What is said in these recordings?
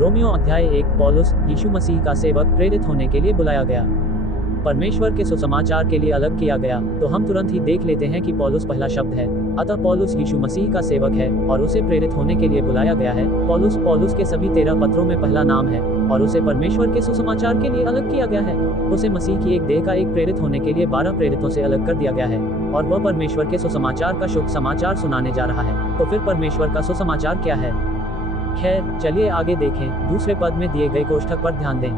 Romeo अध्याय 1। पौलुस यीशु मसीह का सेवक प्रेरित होने के लिए बुलाया गया, परमेश्वर के सुसमाचार के लिए अलग किया गया। तो हम तुरंत ही देख लेते हैं कि पौलुस पहला शब्द है। अतः पौलुस यीशु मसीह का सेवक है और उसे प्रेरित होने के लिए बुलाया गया है। पौलुस के सभी 13 पत्रों में पहला नाम है और उसे परमेश्वर के सुसमाचार के लिए अलग किया गया है। उसे मसीह की एक देह का एक प्रेरित होने के लिए 12 प्रेरितों से अलग कर दिया गया है और वह परमेश्वर के सुसमाचार का शुभ समाचार सुनाने जा रहा है। तो फिर परमेश्वर का सुसमाचार क्या है? खैर, चलिए आगे देखें। दूसरे पद में दिए गए कोष्ठक पर ध्यान दें,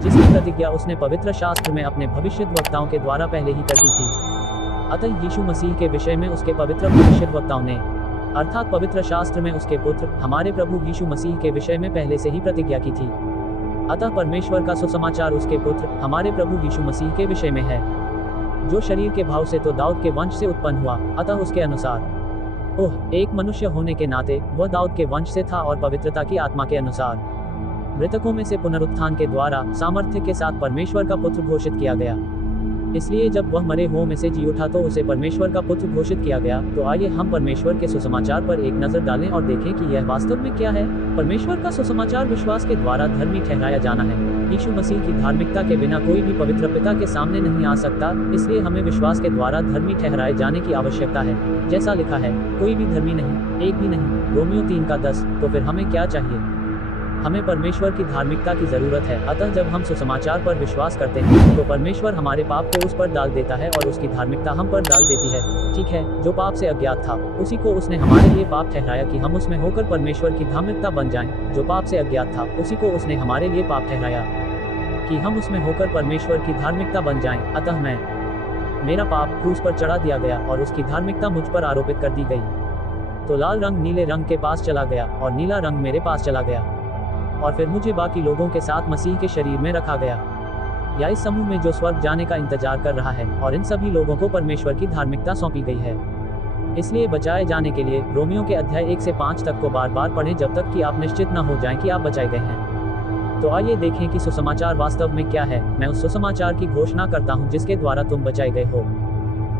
जिसकी प्रतिज्ञा उसने पवित्र शास्त्र में अपने भविष्यद्वक्ताओं के द्वारा पहले ही कर दी थी। अतः यीशु मसीह के विषय में उसके पवित्र भविष्यद्वक्ताओं ने, अर्थात पवित्र शास्त्र में उसके पुत्र हमारे प्रभु यीशु मसीह के विषय में पहले से ही प्रतिज्ञा की थी। अतः परमेश्वर का सुसमाचार उसके पुत्र हमारे प्रभु यीशु मसीह के विषय में है, जो शरीर के भाव से तो दाऊद के वंश से उत्पन्न हुआ, अतः उसके अनुसार एक मनुष्य होने के नाते वह दाऊद के वंश से था और पवित्रता की आत्मा के अनुसार मृतकों में से पुनरुत्थान के द्वारा सामर्थ्य के साथ परमेश्वर का पुत्र घोषित किया गया। इसलिए जब वह मरे हुओं में से जी उठा तो उसे परमेश्वर का पुत्र घोषित किया गया। तो आइए हम परमेश्वर के सुसमाचार पर एक नजर डालें और देखें कि यह वास्तव में क्या है। परमेश्वर का सुसमाचार विश्वास के द्वारा धर्मी ठहराया जाना है। यीशु मसीह की धार्मिकता के बिना कोई भी पवित्र पिता के सामने नहीं आ सकता, इसलिए हमें विश्वास के द्वारा धर्मी ठहराए जाने की आवश्यकता है। जैसा लिखा है, कोई भी धर्मी नहीं, एक भी नहीं। रोमियो 3:10। तो फिर हमें क्या चाहिए? हमें परमेश्वर की धार्मिकता की जरूरत है। अतः जब हम सुसमाचार पर विश्वास करते हैं तो परमेश्वर हमारे पाप को उस पर डाल देता है और उसकी धार्मिकता हम पर डाल देती है। ठीक है, जो पाप से अज्ञात था उसी को उसने हमारे लिए पाप ठहराया कि हम उसमें होकर परमेश्वर की धार्मिकता बन जाएं। जो पाप से अज्ञात था उसी को उसने हमारे लिए पाप ठहराया कि हम उसमें होकर परमेश्वर की धार्मिकता बन जाएं। अतः मेरा पाप क्रूस पर चढ़ा दिया गया और उसकी धार्मिकता मुझ पर आरोपित कर दी गई। तो लाल रंग नीले रंग के पास चला गया और नीला रंग मेरे पास चला गया और फिर मुझे बाकी लोगों के साथ मसीह के शरीर में रखा गया, या इस समूह में जो स्वर्ग जाने का इंतजार कर रहा है, और इन सभी लोगों को परमेश्वर की धार्मिकता सौंपी गई है। इसलिए बचाए जाने के लिए रोमियो के अध्याय 1 से 5 तक को बार बार पढ़ें जब तक कि आप निश्चित न हो जाएं कि आप बचाए गए हैं। तो आइए देखें कि सुसमाचार वास्तव में क्या है। मैं उस सुसमाचार की घोषणा करता हूं जिसके द्वारा तुम बचाए गए हो।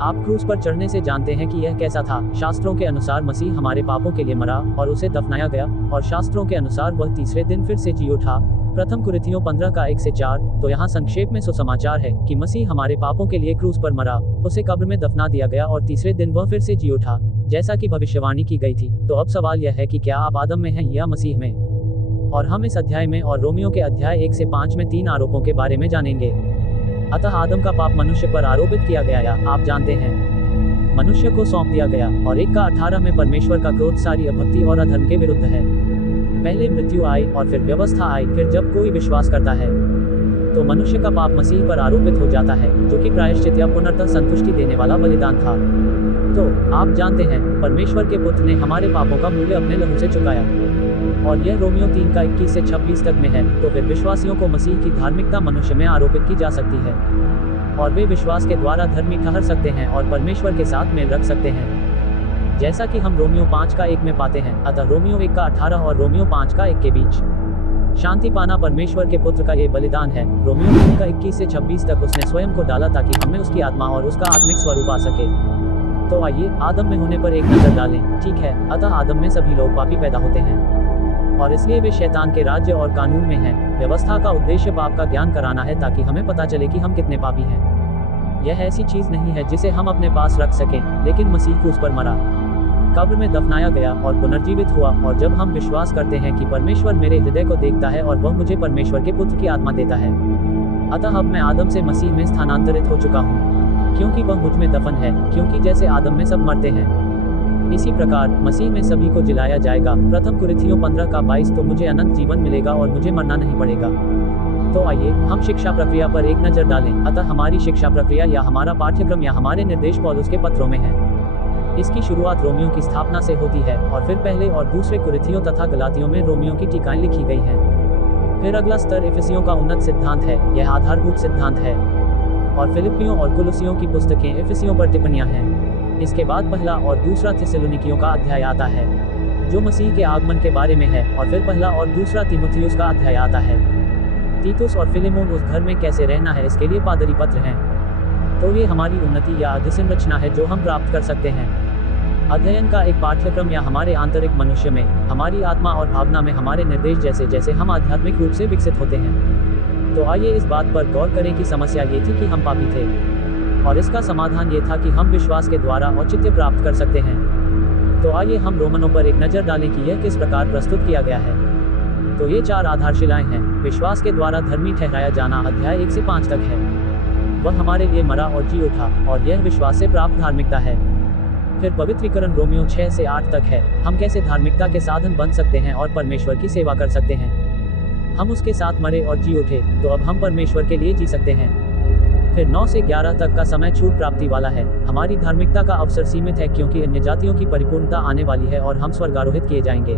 आप क्रूस पर चढ़ने से जानते हैं कि यह कैसा था। शास्त्रों के अनुसार मसीह हमारे पापों के लिए मरा और उसे दफनाया गया और शास्त्रों के अनुसार वह तीसरे दिन फिर से जी उठा। प्रथम कुरिन्थियों 15:1-4। तो यहाँ संक्षेप में सुसमाचार है कि मसीह हमारे पापों के लिए क्रूस पर मरा, उसे कब्र में दफना दिया गया और तीसरे दिन वह फिर से जी उठा, जैसा कि भविष्यवाणी की गई थी। तो अब सवाल यह है कि क्या आप आदम में हैं या मसीह में? और हम इस अध्याय में और रोमियो के अध्याय 1 से 5 में 3 आरोपों के बारे में जानेंगे। अतः आदम का पाप मनुष्य पर आरोपित किया गया, या आप जानते हैं मनुष्य को सौंप दिया गया। और 1:18 में परमेश्वर का क्रोध सारी अभक्ति और अधर्म के विरुद्ध है। पहले मृत्यु आई और फिर व्यवस्था आई। फिर जब कोई विश्वास करता है तो मनुष्य का पाप मसीह पर आरोपित हो जाता है, जो कि प्रायश्चित या पुनर्तः संतुष्टि देने वाला बलिदान था। तो आप जानते हैं परमेश्वर के पुत्र ने हमारे पापों का मूल्य अपने लहू से चुकाया, और यह रोमियो 3:21 से 26 तक में है। तो फिर विश्वासियों को मसीह की धार्मिकता मनुष्य में आरोपित की जा सकती है और वे विश्वास के द्वारा धर्मी ठहर सकते हैं और परमेश्वर के साथ मेल रख सकते हैं, जैसा कि हम रोमियो 5:1 में पाते हैं। अतः रोमियो 1:18 और रोमियो 5:1 के बीच शांति पाना परमेश्वर के पुत्र का ये बलिदान है। रोमियो 3:21 से 26 तक उसने स्वयं को डाला ताकि हमें उसकी आत्मा और उसका आत्मिक स्वरूप आ सके। तो आइए आदम में होने पर एक नजर डालें। ठीक है, अतः आदम में सभी लोग पापी पैदा होते हैं और इसलिए वे शैतान के राज्य और कानून में हैं। व्यवस्था का उद्देश्य पाप का ज्ञान कराना है ताकि हमें पता चले कि हम कितने पापी हैं। यह ऐसी चीज नहीं है जिसे हम अपने पास रख सकें, लेकिन मसीह क्रूस पर मरा, कब्र में दफनाया गया और पुनर्जीवित हुआ। और जब हम विश्वास करते हैं कि परमेश्वर मेरे हृदय को देखता है और वह मुझे परमेश्वर के पुत्र की आत्मा देता है, अतः अब मैं आदम से मसीह में स्थानांतरित हो चुका हूँ, क्योंकि वह मुझ में दफन है। क्योंकि जैसे आदम में सब मरते हैं, इसी प्रकार मसीह में सभी को जिलाया जाएगा। प्रथम कुरिन्थियों 15:22। तो मुझे अनंत जीवन मिलेगा और मुझे मरना नहीं पड़ेगा। तो आइए हम शिक्षा प्रक्रिया पर एक नजर डालें। अतः हमारी शिक्षा प्रक्रिया या हमारा पाठ्यक्रम या हमारे निर्देश पौलुस के पत्रों में है। इसकी शुरुआत रोमियो की स्थापना से होती है और फिर पहले और दूसरे कुरिन्थियों तथा गलातियों में रोमियो की टीकाएं लिखी गई हैं। फिर अगला स्तर इफिसियों का उन्नत सिद्धांत है, यह आधारभूत सिद्धांत है, और फिलिपियों और कुलुसियों की पुस्तकें इफिसियों पर टिप्पणियां हैं। इसके बाद पहला और दूसरा थिस्सलुनीकियों का अध्याय आता है, जो मसीह के आगमन के बारे में है, और फिर पहला और दूसरा तीमुथियुस का अध्याय आता है। तीतुस और फिलेमोन उस घर में कैसे रहना है इसके लिए पादरी पत्र हैं। तो ये हमारी उन्नति या अधिसंरचना है जो हम प्राप्त कर सकते हैं। अध्ययन का एक पाठ्यक्रम या हमारे आंतरिक मनुष्य में, हमारी आत्मा और भावना में हमारे निर्देश जैसे जैसे हम आध्यात्मिक रूप से विकसित होते हैं। तो आइए इस बात पर गौर करें कि समस्या ये थी कि हम पापी थे, और इसका समाधान ये था कि हम विश्वास के द्वारा औचित्य प्राप्त कर सकते हैं। तो आइए हम रोमनों पर एक नज़र डालें कि यह किस प्रकार प्रस्तुत किया गया है। तो ये 4 आधारशिलाएं हैं। विश्वास के द्वारा धर्मी ठहराया जाना अध्याय 1 से 5 तक है। वह हमारे लिए मरा और जी उठा, और यह विश्वास से प्राप्त धार्मिकता है। फिर पवित्रीकरण रोमियो 6 से 8 तक है। हम कैसे धार्मिकता के साधन बन सकते हैं और परमेश्वर की सेवा कर सकते हैं। हम उसके साथ मरे और जी उठे, तो अब हम परमेश्वर के लिए जी सकते हैं। फिर 9 से 11 तक का समय छूट प्राप्ति वाला है। हमारी धार्मिकता का अवसर सीमित है क्योंकि अन्य जातियों की परिपूर्णता आने वाली है और हम स्वर्गारोहित किए जाएंगे।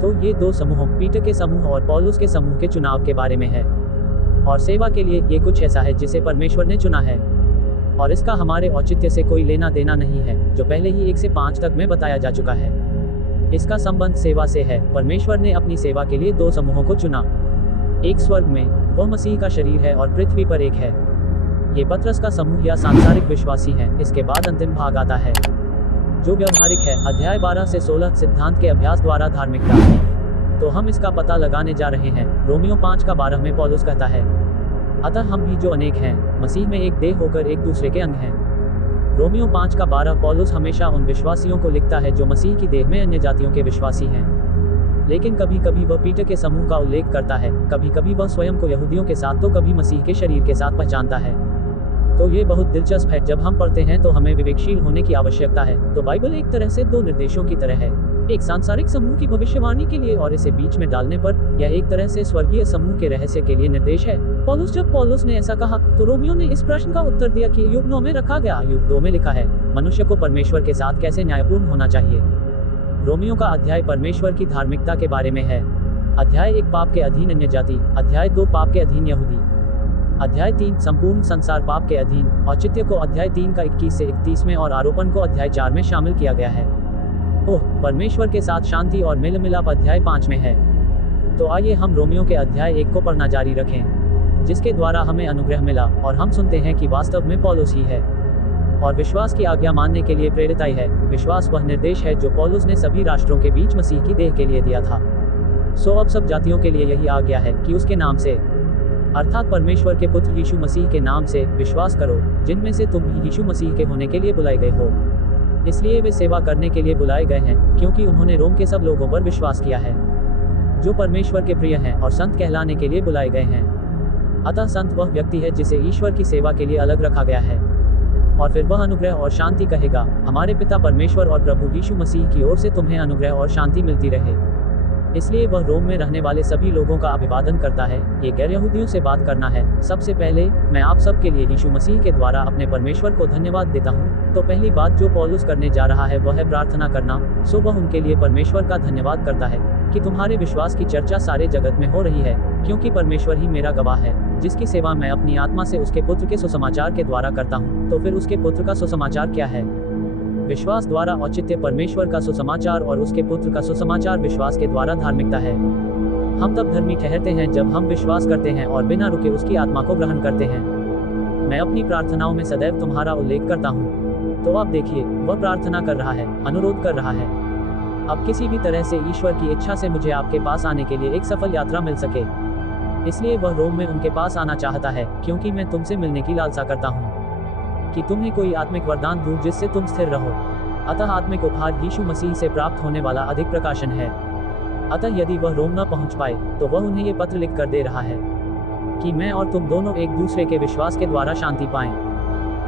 तो ये 2 समूहों, पीटर के समूह और पौलुस के समूह के चुनाव के बारे में है। और सेवा के लिए ये कुछ ऐसा है जिसे परमेश्वर ने चुना है, और इसका हमारे औचित्य से कोई लेना देना नहीं है, जो पहले ही 1 से 5 तक में बताया जा चुका है। इसका संबंध सेवा से है। परमेश्वर ने अपनी सेवा के लिए 2 समूहों को चुना। एक स्वर्ग में, वह मसीह का शरीर है, और पृथ्वी पर एक है। ये पतरस का समूह या सांसारिक विश्वासी है। इसके बाद अंतिम भाग आता है जो व्यवहारिक है, अध्याय 12 से 16, सिद्धांत के अभ्यास द्वारा धार्मिकता। तो हम इसका पता लगाने जा रहे हैं। रोमियो 5 का 12 में पौलुस कहता है, अतः हम भी जो अनेक हैं, मसीह में एक देह होकर एक दूसरे के अंग हैं। रोमियो 5 का 12 पौलुस हमेशा उन विश्वासियों को लिखता है जो मसीह की देह में अन्य जातियों के विश्वासी हैं। लेकिन कभी कभी वह पीटर के समूह का उल्लेख करता है, कभी कभी वह स्वयं को यहूदियों के साथ तो कभी मसीह के शरीर के साथ पहचानता है। तो ये बहुत दिलचस्प है। जब हम पढ़ते हैं तो हमें विवेकशील होने की आवश्यकता है। तो बाइबल एक तरह से 2 निर्देशों की तरह है, एक सांसारिक समूह की भविष्यवाणी के लिए और इसे बीच में डालने पर यह एक तरह से स्वर्गीय समूह के रहस्य के लिए निर्देश है। जब पौलुस ने ऐसा कहा तो रोमियो ने इस प्रश्न का उत्तर दिया कि युग 9 में रखा गया। युग 2 में लिखा है, मनुष्य को परमेश्वर के साथ कैसे न्यायपूर्ण होना चाहिए। रोमियो का अध्याय परमेश्वर की धार्मिकता के बारे में है। अध्याय 1 पाप के अधीन अन्य जाति, अध्याय 2 पाप के अधीन यहूदी, अध्याय 3 संपूर्ण संसार पाप के अधीन। औचित्य को अध्याय 3 का 21 से 31 में और आरोपण को अध्याय 4 में शामिल किया गया है। परमेश्वर के साथ शांति और मेल मिलाप अध्याय 5 में है। तो आइए हम रोमियो के अध्याय 1 को पढ़ना जारी रखें, जिसके द्वारा हमें अनुग्रह मिला, और हम सुनते हैं कि वास्तव में पौलुस ही है और विश्वास की आज्ञा मानने के लिए प्रेरित आई है। विश्वास वह निर्देश है जो पौलुस ने सभी राष्ट्रों के बीच मसीह की देह के लिए दिया था। अब सब जातियों के लिए यही आज्ञा है कि उसके नाम से, अर्थात परमेश्वर के पुत्र यीशु मसीह के नाम से विश्वास करो, जिनमें से तुम भी यीशु मसीह के होने के लिए बुलाए गए हो। इसलिए वे सेवा करने के लिए बुलाए गए हैं, क्योंकि उन्होंने रोम के सब लोगों पर विश्वास किया है जो परमेश्वर के प्रिय हैं और संत कहलाने के लिए बुलाए गए हैं। अतः संत वह व्यक्ति है जिसे ईश्वर की सेवा के लिए अलग रखा गया है, और फिर वह अनुग्रह और शांति कहेगा। हमारे पिता परमेश्वर और प्रभु यीशु मसीह की ओर से तुम्हें अनुग्रह और शांति मिलती रहे। इसलिए वह रोम में रहने वाले सभी लोगों का अभिवादन करता है। ये गैर यहूदियों से बात करना है। सबसे पहले मैं आप सब के लिए यीशु मसीह के द्वारा अपने परमेश्वर को धन्यवाद देता हूँ। तो पहली बात जो पौलुस करने जा रहा है वह है प्रार्थना करना। वह उनके लिए परमेश्वर का धन्यवाद करता है कि तुम्हारे विश्वास की चर्चा सारे जगत में हो रही है, क्योंकि परमेश्वर ही मेरा गवाह है, जिसकी सेवा मैं अपनी आत्मा से उसके पुत्र के सुसमाचार के द्वारा करता हूँ। तो फिर उसके पुत्र का सुसमाचार क्या है? विश्वास द्वारा औचित्य परमेश्वर का सुसमाचार और उसके पुत्र का सुसमाचार विश्वास के द्वारा धार्मिकता है। हम तब धर्मी ठहरते हैं जब हम विश्वास करते हैं और बिना रुके उसकी आत्मा को ग्रहण करते हैं। मैं अपनी प्रार्थनाओं में सदैव तुम्हारा उल्लेख करता हूँ। तो आप देखिए, वह प्रार्थना कर रहा है, अनुरोध कर रहा है। अब किसी भी तरह से ईश्वर की इच्छा से मुझे आपके पास आने के लिए एक सफल यात्रा मिल सके, इसलिए वह रोम में उनके पास आना चाहता है, क्योंकि मैं तुमसे मिलने की लालसा करता हूँ कि तुम्हें कोई आत्मिक वरदान दूं जिससे तुम स्थिर रहो। अतः आत्मिक उपहार यीशु मसीह से प्राप्त होने वाला अधिक प्रकाशन है। अतः यदि वह रोम न पहुंच पाए तो वह उन्हें ये पत्र लिख कर दे रहा है कि मैं और तुम दोनों एक दूसरे के विश्वास के द्वारा शांति पाएं।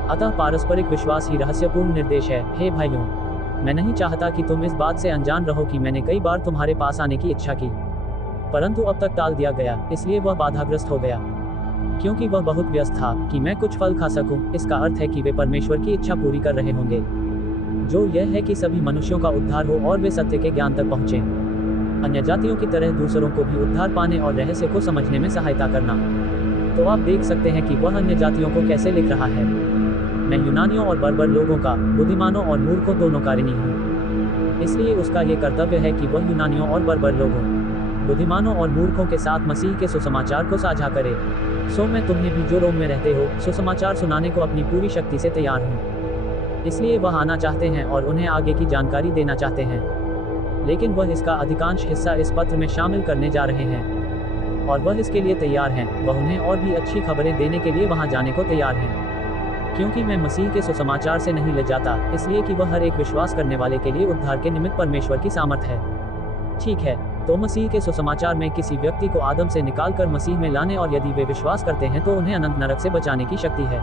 अतः पारस्परिक विश्वास ही रहस्यपूर्ण निर्देश है। हे भाइयों, मैं नहीं चाहता कि तुम इस बात से अनजान रहो कि मैंने कई बार तुम्हारे पास आने की इच्छा की, परंतु अब तक टाल दिया गया, इसलिए वह बाधाग्रस्त हो गया, क्योंकि वह बहुत व्यस्त था कि मैं कुछ फल खा सकूं। इसका अर्थ है कि वे परमेश्वर की इच्छा पूरी कर रहे होंगे, जो यह है कि सभी मनुष्यों का उद्धार हो और वे सत्य के ज्ञान तक पहुंचे, अन्य जातियों की तरह दूसरों को भी उद्धार पाने और रहस्य को समझने में सहायता करना। तो आप देख सकते हैं कि वह अन्य जातियों को कैसे लिख रहा है। मैं यूनानियों और बर्बर लोगों का, बुद्धिमानों और मूर्खों दोनों का ऋणी हूँ। इसलिए उसका ये कर्तव्य है कि वह यूनानियों और बर्बर लोगों, बुद्धिमानों और मूर्खों के साथ मसीह के सुसमाचार को साझा करे। मैं तुम्हें भी जो रोम में रहते हो सुसमाचार सुनाने को अपनी पूरी शक्ति से तैयार हूँ। इसलिए वह आना चाहते हैं और उन्हें आगे की जानकारी देना चाहते हैं, लेकिन वह इसका अधिकांश हिस्सा इस पत्र में शामिल करने जा रहे हैं और वह इसके लिए तैयार हैं। वह उन्हें और भी अच्छी खबरें देने के लिए वहां जाने को तैयार हैं, क्योंकि मैं मसीह के सुसमाचार से नहीं ले जाता, इसलिए कि वह हर एक विश्वास करने वाले के लिए उद्धार के निमित्त परमेश्वर की सामर्थ है। ठीक है, तो मसीह के सुसमाचार में किसी व्यक्ति को आदम से निकालकर मसीह में लाने और यदि वे विश्वास करते हैं तो उन्हें अनंत नरक से बचाने की शक्ति है।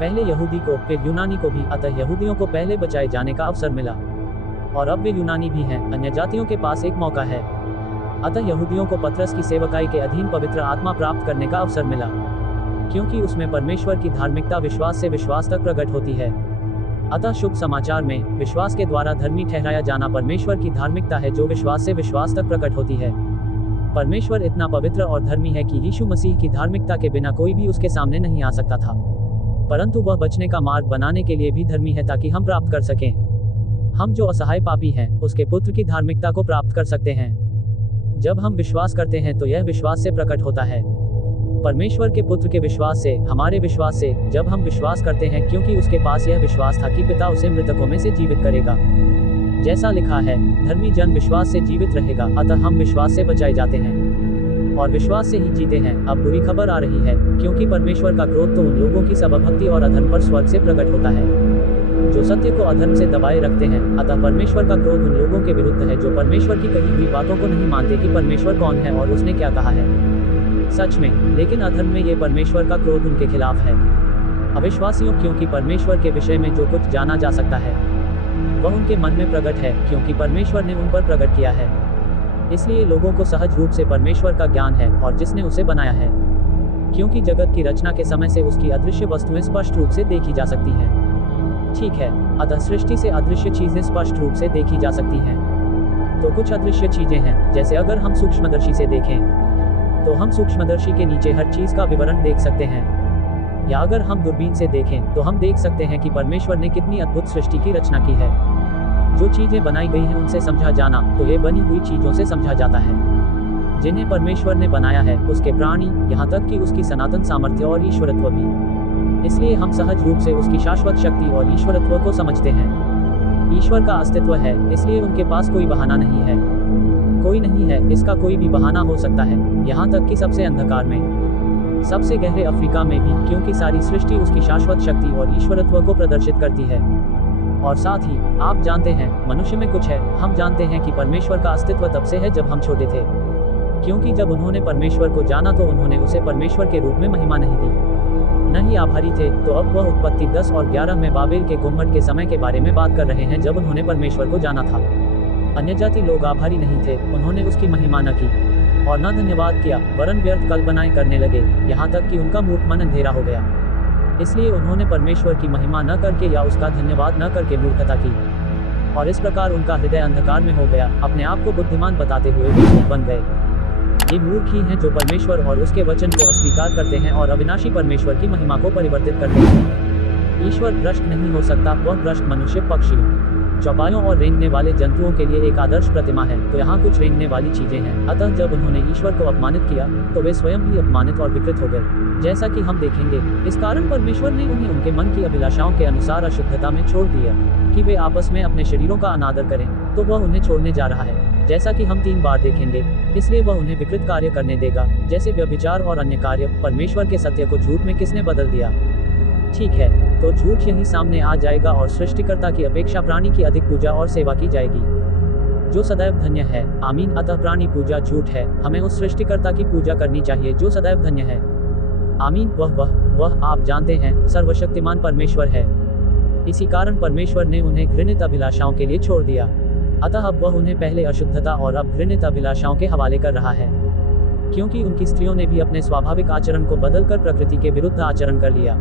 पहले यहूदी को, फिर यूनानी को भी, अतः यहूदियों को पहले बचाए जाने का अवसर मिला और अब वे यूनानी भी हैं। अन्य जातियों के पास एक मौका है। अतः यहूदियों को पतरस की सेवकाई के अधीन पवित्र आत्मा प्राप्त करने का अवसर मिला, क्योंकि उसमें परमेश्वर की धार्मिकता विश्वास से विश्वास तक प्रकट होती है। अतः शुभ समाचार में विश्वास के द्वारा धर्मी ठहराया जाना परमेश्वर की धार्मिकता है जो विश्वास से विश्वास तक प्रकट होती है। परमेश्वर इतना पवित्र और धर्मी है कि यीशु मसीह की धार्मिकता के बिना कोई भी उसके सामने नहीं आ सकता था, परंतु वह बचने का मार्ग बनाने के लिए भी धर्मी है ताकि हम प्राप्त कर सकें। हम जो असहाय पापी हैं उसके पुत्र की धार्मिकता को प्राप्त कर सकते हैं। जब हम विश्वास करते हैं तो यह विश्वास से प्रकट होता है, परमेश्वर के पुत्र के विश्वास से, हमारे विश्वास से। जब हम विश्वास करते हैं क्योंकि उसके पास यह विश्वास था कि पिता उसे मृतकों में से जीवित करेगा, जैसा लिखा है, धर्मी जन विश्वास से जीवित रहेगा। अतः हम विश्वास से बचाए जाते हैं और विश्वास से ही जीते हैं। अब बुरी खबर आ रही है, क्योंकि परमेश्वर का क्रोध तो उन लोगों की सब भक्ति और अधर्म पर स्वर्ग से प्रकट होता है जो सत्य को अधर्म से दबाए रखते हैं। अतः परमेश्वर का क्रोध उन लोगों के विरुद्ध है जो परमेश्वर की कही हुई बातों को नहीं मानते कि परमेश्वर कौन है और उसने क्या कहा है सच में। लेकिन अधर्म में ये परमेश्वर का क्रोध उनके खिलाफ है, अविश्वासियों, क्योंकि परमेश्वर के विषय में जो कुछ जाना जा सकता है वह उनके मन में प्रकट है, क्योंकि परमेश्वर ने उन पर प्रकट किया है। इसलिए लोगों को सहज रूप से परमेश्वर का ज्ञान है और जिसने उसे बनाया है, क्योंकि जगत की रचना के समय से उसकी अदृश्य वस्तुएं स्पष्ट रूप से देखी जा सकती हैं। ठीक है, अतः सृष्टि से अदृश्य चीजें स्पष्ट रूप से देखी जा सकती हैं। तो कुछ अदृश्य चीजें हैं, जैसे अगर हम सूक्ष्मदर्शी से देखें तो हम सूक्ष्मदर्शी के नीचे हर चीज का विवरण देख सकते हैं, या अगर हम दूरबीन से देखें तो हम देख सकते हैं कि परमेश्वर ने कितनी अद्भुत सृष्टि की रचना की है। जो चीजें बनाई गई हैं उनसे समझा जाना तो ये बनी हुई चीजों से समझा जाता है जिन्हें परमेश्वर ने बनाया है, उसके प्राणी, यहाँ तक कि उसकी सनातन सामर्थ्य और ईश्वरत्व भी। इसलिए हम सहज रूप से उसकी शाश्वत शक्ति और ईश्वरत्व को समझते हैं। ईश्वर का अस्तित्व है, इसलिए उनके पास कोई बहाना नहीं है, कोई नहीं है, इसका कोई भी बहाना हो सकता है, यहाँ तक कि सबसे अंधकार में, सबसे गहरे अफ्रीका में भी, क्योंकि सारी सृष्टि उसकी शाश्वत शक्ति और ईश्वरत्व को प्रदर्शित करती है। और साथ ही आप जानते हैं, मनुष्य में कुछ है। हम जानते हैं कि परमेश्वर का अस्तित्व तब से है जब हम छोटे थे, क्योंकि जब उन्होंने परमेश्वर को जाना तो उन्होंने उसे परमेश्वर के रूप में महिमा नहीं दी, न ही आभारी थे। तो अब वह उत्पत्ति 10 और 11 में बाबेल के गुम्मट के समय के बारे में बात कर रहे हैं जब उन्होंने परमेश्वर को जाना था। अन्य जाति लोग आभारी नहीं थे, उन्होंने उसकी महिमा न की और न धन्यवाद किया, वरन व्यर्थ कल्पनाएं करने लगे, यहाँ तक कि उनका मूर्ख मन अंधेरा हो गया। इसलिए उन्होंने परमेश्वर की महिमा न करके या उसका धन्यवाद न करके मूर्खता की, और इस प्रकार उनका हृदय अंधकार में हो गया, अपने आप को बुद्धिमान बताते हुए वे मूर्ख बन गए। ये मूर्ख ही हैं जो परमेश्वर और उसके वचन को अस्वीकार करते हैं और अविनाशी परमेश्वर की महिमा को परिवर्तित करते हैं। ईश्वर भ्रष्ट नहीं हो सकता, वह भ्रष्ट मनुष्य, पक्षियों, चौपायों और रेंगने वाले जंतुओं के लिए एक आदर्श प्रतिमा है। तो यहाँ कुछ रेंगने वाली चीजें हैं। अतः जब उन्होंने ईश्वर को अपमानित किया तो वे स्वयं भी अपमानित और विकृत हो गए, जैसा कि हम देखेंगे। इस कारण परमेश्वर ने उन्हें उनके मन की अभिलाषाओं के अनुसार अशुद्धता में छोड़ दिया कि वे आपस में अपने शरीरों का अनादर करें, तो वह उन्हें छोड़ने जा रहा है, जैसा कि हम 3 बार देखेंगे। इसलिए वह उन्हें विकृत कार्य करने देगा, जैसे व्यभिचार और अन्य कार्य। परमेश्वर के सत्य को झूठ में किसने बदल दिया? ठीक है, तो झूठ यही सामने आ जाएगा और सृष्टिकर्ता की अपेक्षा प्राणी की अधिक पूजा और सेवा की जाएगी, जो सदैव धन्य है। आमीन। अतः प्राणी पूजा झूठ है, हमें उस सृष्टिकर्ता की पूजा करनी चाहिए जो सदैव धन्य है। आमीन। वह आप जानते हैं, सर्वशक्तिमान परमेश्वर है। इसी कारण परमेश्वर ने उन्हें घृणित अभिलाषाओं के लिए छोड़ दिया। अतः अब वह उन्हें पहले अशुद्धता और अब घृणित अभिलाषाओं के हवाले कर रहा है, क्योंकि उनकी स्त्रियों ने भी अपने स्वाभाविक आचरण को बदलकर प्रकृति के विरुद्ध आचरण कर लिया।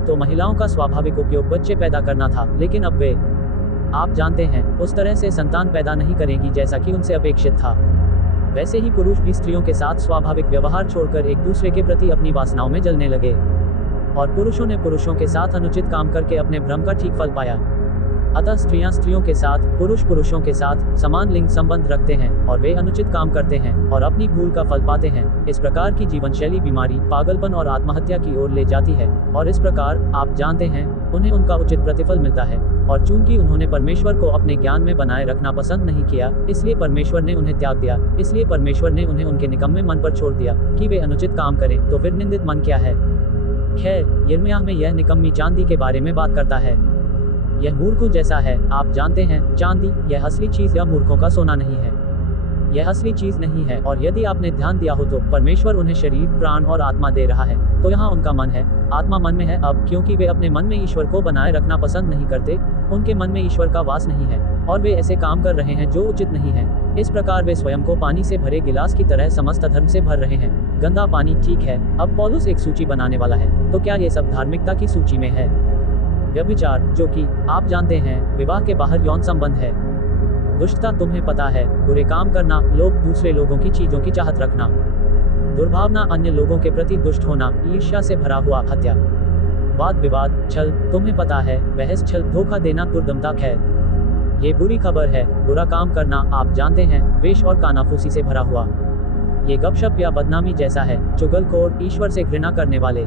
तो महिलाओं का स्वाभाविक उपयोग बच्चे पैदा करना था, लेकिन अब वे, आप जानते हैं, उस तरह से संतान पैदा नहीं करेंगी जैसा कि उनसे अपेक्षित था। वैसे ही पुरुष भी स्त्रियों के साथ स्वाभाविक व्यवहार छोड़कर एक दूसरे के प्रति अपनी वासनाओं में जलने लगे, और पुरुषों ने पुरुषों के साथ अनुचित काम करके अपने भ्रम का ठीक फल पाया। अतः स्त्रियां स्त्रियों के साथ, पुरुष पुरुषों के साथ समान लिंग संबंध रखते हैं और वे अनुचित काम करते हैं और अपनी भूल का फल पाते हैं। इस प्रकार की जीवन शैली बीमारी, पागलपन और आत्महत्या की ओर ले जाती है। और इस प्रकार आप जानते हैं, उन्हें उनका उचित प्रतिफल मिलता है। और चूंकि उन्होंने परमेश्वर को अपने ज्ञान में बनाए रखना पसंद नहीं किया, इसलिए परमेश्वर ने उन्हें त्याग दिया। इसलिए परमेश्वर ने उन्हें उनके निकम्मे मन पर छोड़ दिया कि वे अनुचित काम करें। तो फिर निंदित मन क्या है? खैर, यिर्मयाह में यह निकम्मी चांदी के बारे में बात करता है। यह मूर्खों जैसा है। आप जानते हैं, चांदी यह असली चीज या मूर्खों का सोना नहीं है। यह असली चीज नहीं है। और यदि आपने ध्यान दिया हो तो परमेश्वर उन्हें शरीर, प्राण और आत्मा दे रहा है। तो यहाँ उनका मन है, आत्मा मन में है। अब क्योंकि वे अपने मन में ईश्वर को बनाए रखना पसंद नहीं करते, उनके मन में ईश्वर का वास नहीं है और वे ऐसे काम कर रहे हैं जो उचित नहीं है। इस प्रकार वे स्वयं को पानी से भरे गिलास की तरह समस्त अधर्म से भर रहे हैं। गंदा पानी, ठीक है। अब पौलुस एक सूची बनाने वाला है। तो क्या ये सब धार्मिकता की सूची में है? व्यभिचार, जो कि आप जानते हैं, विवाह के बाहर यौन संबंध है। दुष्टता, तुम्हें पता है, बुरे काम करना, दूसरे लोगों की चीजों की चाहत रखना, दुर्भावना, अन्य लोगों के प्रति दुष्ट होना, ईर्ष्या से भरा हुआ, हत्या, वाद विवाद, छल, तुम्हें पता है, बहस, छल, धोखा देना, दुर्दमता। खैर, ये बुरी खबर है। बुरा काम करना, आप जानते हैं, द्वेष और कानाफूसी से भरा हुआ। ये गपशप या बदनामी जैसा है। चुगलखोर, ईश्वर से घृणा करने वाले।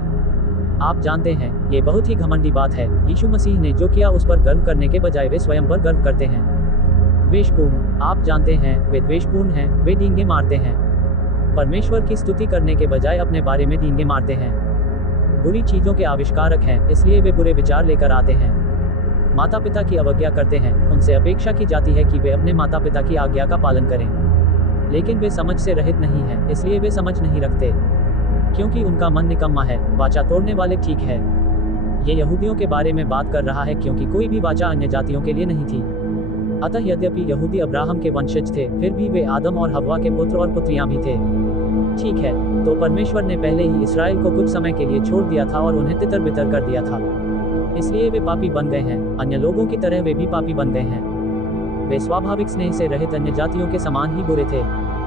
आप जानते हैं, ये बहुत ही घमंडी बात है। यीशु मसीह ने जो किया उस पर गर्व करने के बजाय वे स्वयं पर गर्व करते हैं। द्वेषपूर्ण, आप जानते हैं, वे द्वेषपूर्ण हैं। वे डींगे मारते हैं। परमेश्वर की स्तुति करने के बजाय अपने बारे में डींगे मारते हैं। बुरी चीजों के आविष्कारक हैं, इसलिए वे बुरे विचार लेकर आते हैं। माता पिता की अवज्ञा करते हैं। उनसे अपेक्षा की जाती है कि वे अपने माता पिता की आज्ञा का पालन करें, लेकिन वे समझ से रहित नहीं हैं, इसलिए वे समझ नहीं रखते, क्योंकि उनका मन निकम्मा है। वाचा तोड़ने वाले, ठीक है, ये यहूदियों के बारे में बात कर रहा है, क्योंकि कोई भी वाचा अन्य जातियों के लिए नहीं थी। अतः यद्यपि यहूदी अब्राहम के वंशज थे, फिर भी वे आदम और हव्वा के पुत्र और पुत्रियां भी थे। ठीक है, तो परमेश्वर ने पहले ही इस्राएल को कुछ समय के लिए छोड़ दिया था और उन्हें तितर बितर कर दिया था, इसलिए वे पापी बन गए हैं। अन्य लोगों की तरह वे भी पापी बन गए हैं। वे स्वाभाविक स्नेह से रहित अन्य जातियों के समान ही बुरे थे।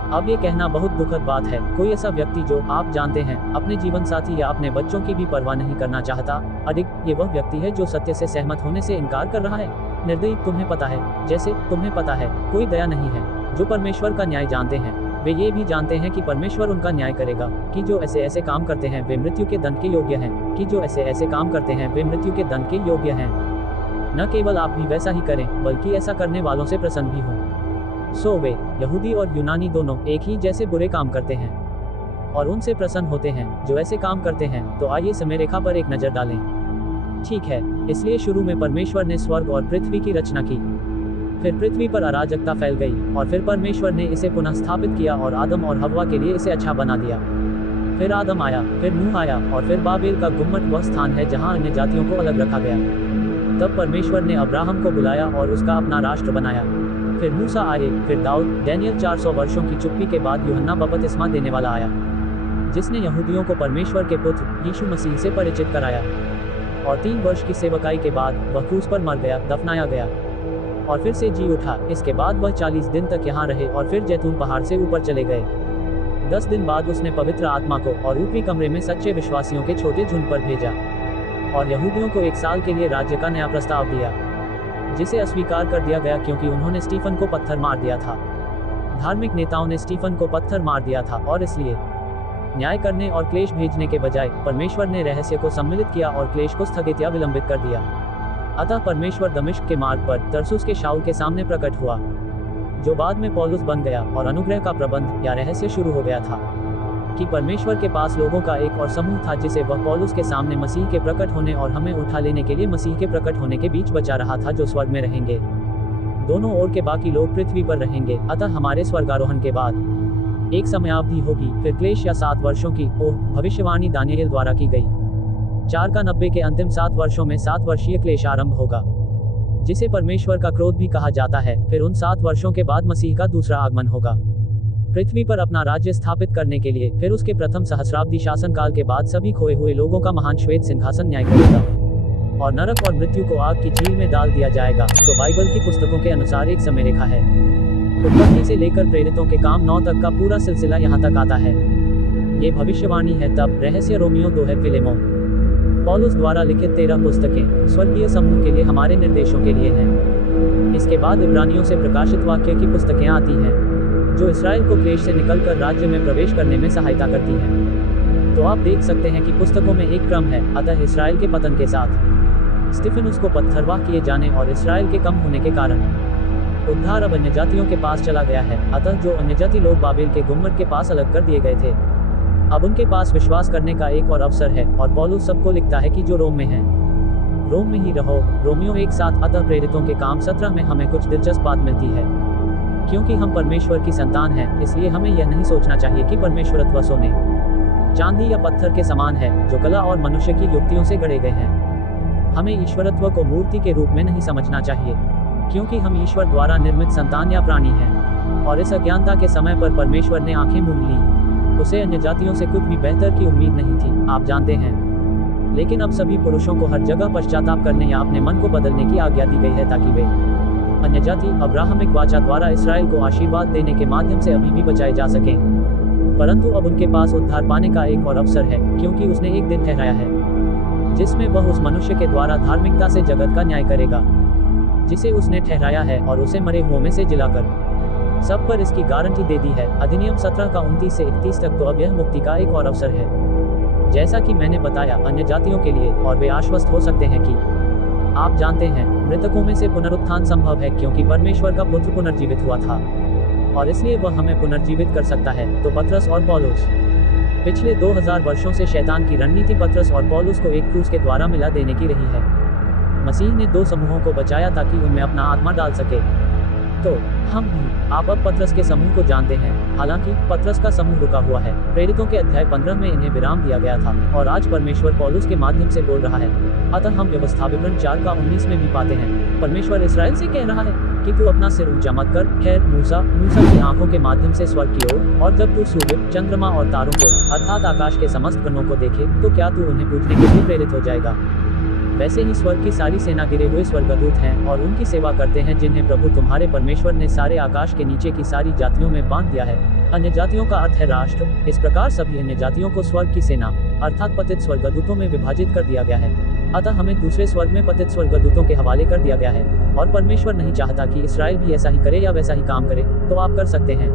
अब ये कहना बहुत दुखद बात है। कोई ऐसा व्यक्ति जो, आप जानते हैं, अपने जीवन साथी या अपने बच्चों की भी परवाह नहीं करना चाहता। अधिक, ये वह व्यक्ति है जो सत्य से सहमत होने से इनकार कर रहा है। निर्दयी, तुम्हें पता है, जैसे तुम्हें पता है, कोई दया नहीं है। जो परमेश्वर का न्याय जानते हैं, वे ये भी जानते हैं कि परमेश्वर उनका न्याय करेगा, कि जो ऐसे ऐसे काम करते हैं वे मृत्यु के दंड के योग्य हैं, कि जो ऐसे ऐसे काम करते हैं वे मृत्यु के दंड के योग्य हैं। न केवल आप भी वैसा ही करें, बल्कि ऐसा करने वालों से प्रसन्न भी हों। सो वे, यहूदी और यूनानी दोनों, एक ही जैसे बुरे काम करते हैं और उनसे प्रसन्न होते हैं जो ऐसे काम करते हैं। तो आइए समय रेखा पर एक नजर डालें। ठीक है, इसलिए शुरू में परमेश्वर ने स्वर्ग और पृथ्वी की रचना की। फिर पृथ्वी पर अराजकता फैल गई और फिर परमेश्वर ने इसे पुनः स्थापित किया और आदम और हव्वा के लिए इसे अच्छा बना दिया। फिर आदम आया, फिर नूह आया और फिर बाबेल का गुम्मट वह स्थान है जहां अन्य जातियों को अलग रखा गया। तब परमेश्वर ने अब्राहम को बुलाया और उसका अपना राष्ट्र बनाया। फिर मूसा आए, फिर दाऊद, डैनियल। 400 वर्षों की चुप्पी के बाद यूहन्ना बपतिस्मा देने वाला आया, जिसने यहूदियों को परमेश्वर के पुत्र यीशु मसीह से परिचित कराया। और 3 वर्ष की सेवकाई के बाद वह क्रूस पर मर गया, दफनाया गया और फिर से जी उठा। इसके बाद वह 40 दिन तक यहाँ रहे और फिर जैतून पहाड़ से ऊपर चले गए। 10 दिन बाद उसने पवित्र आत्मा को और ऊपरी कमरे में सच्चे विश्वासियों के छोटे झुंड पर भेजा और यहूदियों को 1 साल के लिए राज्य का नया प्रस्ताव दिया, जिसे अस्वीकार कर दिया गया क्योंकि उन्होंने स्टीफन को पत्थर मार दिया था। धार्मिक नेताओं ने स्टीफन को पत्थर मार दिया था और इसलिए न्याय करने और क्लेश भेजने के बजाय परमेश्वर ने रहस्य को सम्मिलित किया और क्लेश को स्थगित या विलंबित कर दिया। अतः परमेश्वर दमिश्क के मार्ग पर तरसुस के शाऊल के सामने प्रकट हुआ, जो बाद में पौलुस बन गया, और अनुग्रह का प्रबंध या रहस्य शुरू हो गया था कि परमेश्वर के पास लोगों का एक और समूह था जिसे वह पौलुस के सामने मसीह के प्रकट होने और हमें उठा लेने के लिए मसीह के प्रकट होने के बीच बचा रहा था, जो स्वर्ग में रहेंगे। दोनों ओर के बाकी लोग पृथ्वी पर रहेंगे। अतः हमारे स्वर्गारोहण के बाद एक समयावधि होगी, फिर क्लेश या 7 वर्षों की भविष्यवाणी दानियेल द्वारा की गई। 4 का 90 के अंतिम 7 वर्षों में 7 वर्षीय क्लेश आरंभ होगा, जिसे परमेश्वर का क्रोध भी कहा जाता है। फिर उन 7 वर्षों के बाद मसीह का दूसरा आगमन होगा पृथ्वी पर अपना राज्य स्थापित करने के लिए। फिर उसके प्रथम सहस्राब्दी शासनकाल के बाद सभी खोए हुए लोगों का महान श्वेत सिंहासन न्याय करेगा और नरक और मृत्यु को आग की झील में डाल दिया जाएगा। तो बाइबल की पुस्तकों के अनुसार एक समय रेखा है। उत्पत्ति से लेकर प्रेरितों के काम 9 तक का पूरा सिलसिला यहाँ तक आता है। ये भविष्यवाणी है। तब रहस्य रोमियो 2 है, फिलेमोन पौलुस द्वारा लिखित 13 पुस्तकें स्वर्गीय समूह के लिए हमारे निर्देशों के लिए हैं। इसके बाद इब्रानियों से प्रकाशित वाक्य की पुस्तकें आती हैं, जो इसराइल को क्लेश से निकलकर राज्य में प्रवेश करने में सहायता करती हैं। तो आप देख सकते हैं कि पुस्तकों में एक क्रम है। अतः इसराइल के पतन के साथ स्टिफनुस को पत्थरवाह किए जाने और इसराइल के कम होने के कारण उद्धार अब अन्य जातियों के पास चला गया है। अतः जो अन्य जाति लोग बाबेल के गुम्बद के पास अलग कर दिए गए थे, अब उनके पास विश्वास करने का एक और अवसर है। और पौलुस सबको लिखता है कि जो रोम में है, रोम में ही रहो। रोमियो 1:7। अतः प्रेरितों के काम 17 में हमें कुछ दिलचस्प बात मिलती है। क्योंकि हम परमेश्वर की संतान हैं, इसलिए हमें यह नहीं सोचना चाहिए कि परमेश्वरत्व सोने, चांदी या पत्थर के समान है, जो कला और मनुष्य की युक्तियों से गढ़े गए हैं। हमें ईश्वरत्व को मूर्ति के रूप में नहीं समझना चाहिए, क्योंकि हम ईश्वर द्वारा निर्मित संतान या प्राणी हैं। और इस अज्ञानता के समय पर परमेश्वर ने आंखें मूंद ली। उसे अन्य जातियों से कुछ भी बेहतर की उम्मीद नहीं थी, आप जानते हैं। लेकिन अब सभी पुरुषों को हर जगह पश्चाताप करने या अपने मन को बदलने की आज्ञा दी गई है, ताकि वे अन्य जाति अब्राहमिक वाचा द्वारा इसराइल को आशीर्वाद देने के माध्यम से अभी भी बचाए जा सकें। परंतु अब उनके पास उद्धार पाने का एक और अवसर है, क्योंकि उसने एक दिन ठहराया है जिसमें वह उस मनुष्य के द्वारा धार्मिकता से जगत का न्याय करेगा, जिसे उसने ठहराया है, और उसे मरे हुओं में से जिलाकर सब पर इसकी गारंटी दे दी है। अधिनियम 17 का 29 से 31 तक। तो अब यह मुक्ति का एक और अवसर है, जैसा कि मैंने बताया, अन्य जातियों के लिए। और वे आश्वस्त हो सकते हैं कि आप जानते हैं, मृतकों में से पुनरुत्थान संभव है, क्योंकि परमेश्वर का पुत्र पुनर्जीवित हुआ था, और इसलिए वह हमें पुनर्जीवित कर सकता है। तो पतरस और पौलुस पिछले 2000 वर्षों से शैतान की रणनीति पतरस और पौलुस को एक क्रूस के द्वारा मिला देने की रही है। मसीह ने 2 समूहों को बचाया ताकि उनमें अपना आत्मा डाल सके। तो हम भी, आप अब पतरस के समूह को जानते हैं। हालांकि पतरस का समूह रुका हुआ है। प्रेरितों के अध्याय 15 में इन्हें विराम दिया गया था, और आज परमेश्वर पौलुस के माध्यम से बोल रहा है। अतः हम व्यवस्था विवरण 4 का 19 में भी पाते हैं, परमेश्वर इसराइल से कह रहा है कि तू अपना सिर ऊंचा मत कर। खैर, मूसा की आंखों के माध्यम से स्वर्ग की ओर, और जब तू सूर्य, चंद्रमा और तारों को, अर्थात आकाश के समस्त गणों को देखे, तो क्या तू उन्हें पूजने के लिए प्रेरित हो जाएगा? वैसे ही स्वर्ग की सारी सेना गिरे हुए स्वर्गदूत हैं, और उनकी सेवा करते हैं, जिन्हें प्रभु तुम्हारे परमेश्वर ने सारे आकाश के नीचे की सारी जातियों में बांट दिया है। अन्य जातियों का अर्थ है राष्ट्र। इस प्रकार सभी अन्य जातियों को स्वर्ग की सेना, अर्थात पतित स्वर्गदूतों में विभाजित कर दिया गया है। अतः हमें दूसरे स्वर्ग में पतित स्वर्गदूतों के हवाले कर दिया गया है, और परमेश्वर नहीं चाहता कि इसराइल भी ऐसा ही करे या वैसा ही काम करे। तो आप कर सकते हैं।